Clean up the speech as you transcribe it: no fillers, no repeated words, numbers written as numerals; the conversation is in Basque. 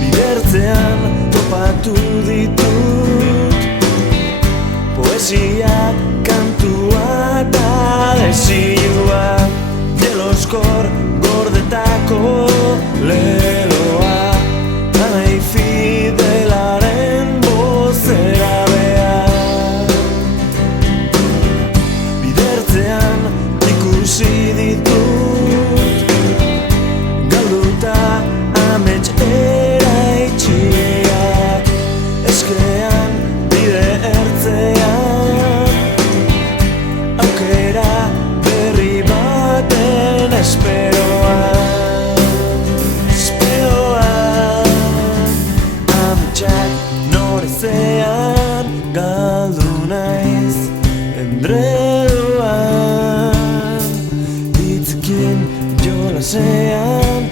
Bidertzean topatu ditut poesia, kantua eta desioa, jeloskor gordetako leloa, anai fidelaren bozera behar. Bidertzean ikusi ditut galduta amets eraitxiak, eskean bide ertzean aukera berri baten esperoan ametsak norezean galdu naiz endredoan, hitzekin jolasean